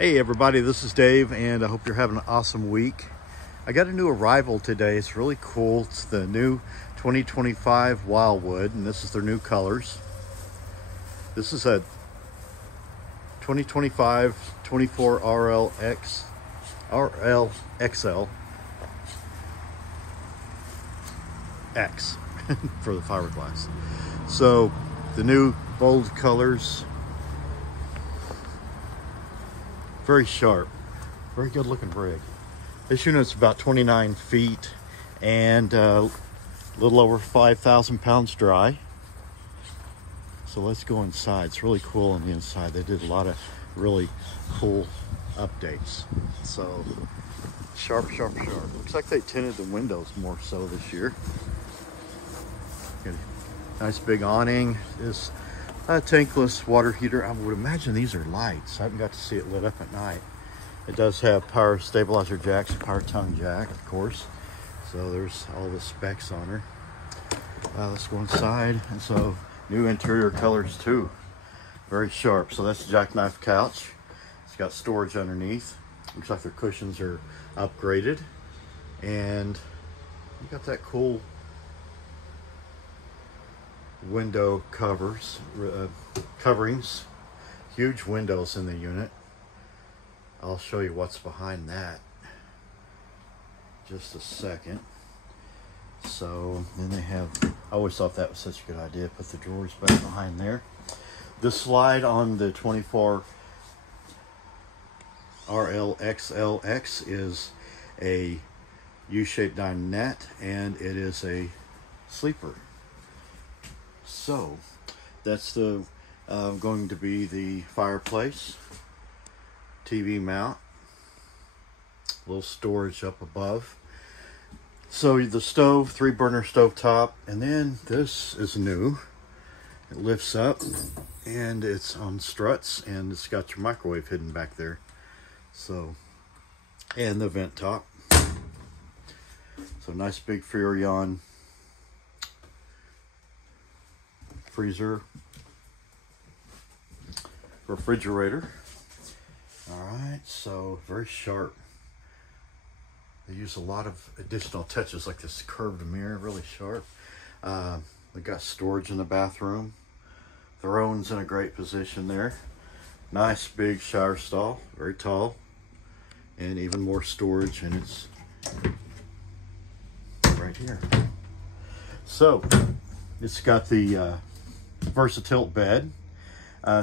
Hey everybody, this is Dave and I hope you're having an awesome week. I got a new arrival today. It's really cool. It's the new 2025 Wildwood and this is their new colors. This is a 2025 24 RLXL X for the fiberglass. So the new bold colors, very sharp, very good looking rig. This unit's about 29 feet and a little over 5,000 pounds dry. So let's go inside. It's really cool on the inside. They did a lot of really cool updates. So sharp. Looks like they tinted the windows more so this year. Got a nice big awning. This tankless water heater. I would imagine these are lights. I haven't got to see it lit up at night. It does have power stabilizer jacks, power tongue jack, of course. So there's all the specs on her. Let's go inside. And so new interior colors too. Very sharp. So that's a jackknife couch. It's got storage underneath. Looks like their cushions are upgraded. And you got that cool window coverings, huge windows in the unit. I'll show you what's behind that just a second. So then they have, I always thought that was such a good idea, put the drawers back behind there. The slide on the 24 RLXLX is a U-shaped dinette and it is a sleeper. So that's the going to be the fireplace, TV mount, a little storage up above. So the stove, 3-burner stove top, and then this is new. It lifts up and it's on struts and it's got your microwave hidden back there. So, and the vent top. So nice big Furrion freezer, refrigerator. All right, so very sharp. They use a lot of additional touches like this curved mirror, really sharp. They got storage in the bathroom. The Rowan's in a great position there. Nice big shower stall, very tall, and even more storage, and it's right here. So it's got the versatile bed,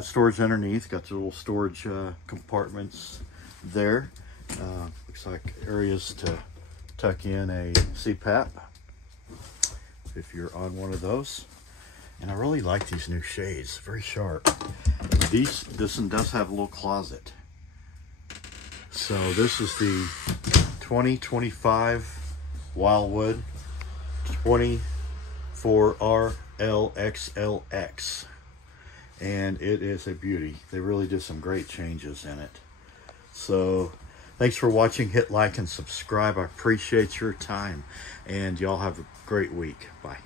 storage underneath, got the little storage compartments there. Looks like areas to tuck in a CPAP if you're on one of those. And I really like these new shades, very sharp. This one does have a little closet. So this is the 2025 Wildwood 24R LXLX, and it is a beauty. They really did some great changes in it. So thanks for watching. Hit like and subscribe. I appreciate your time, and y'all have a great week. Bye.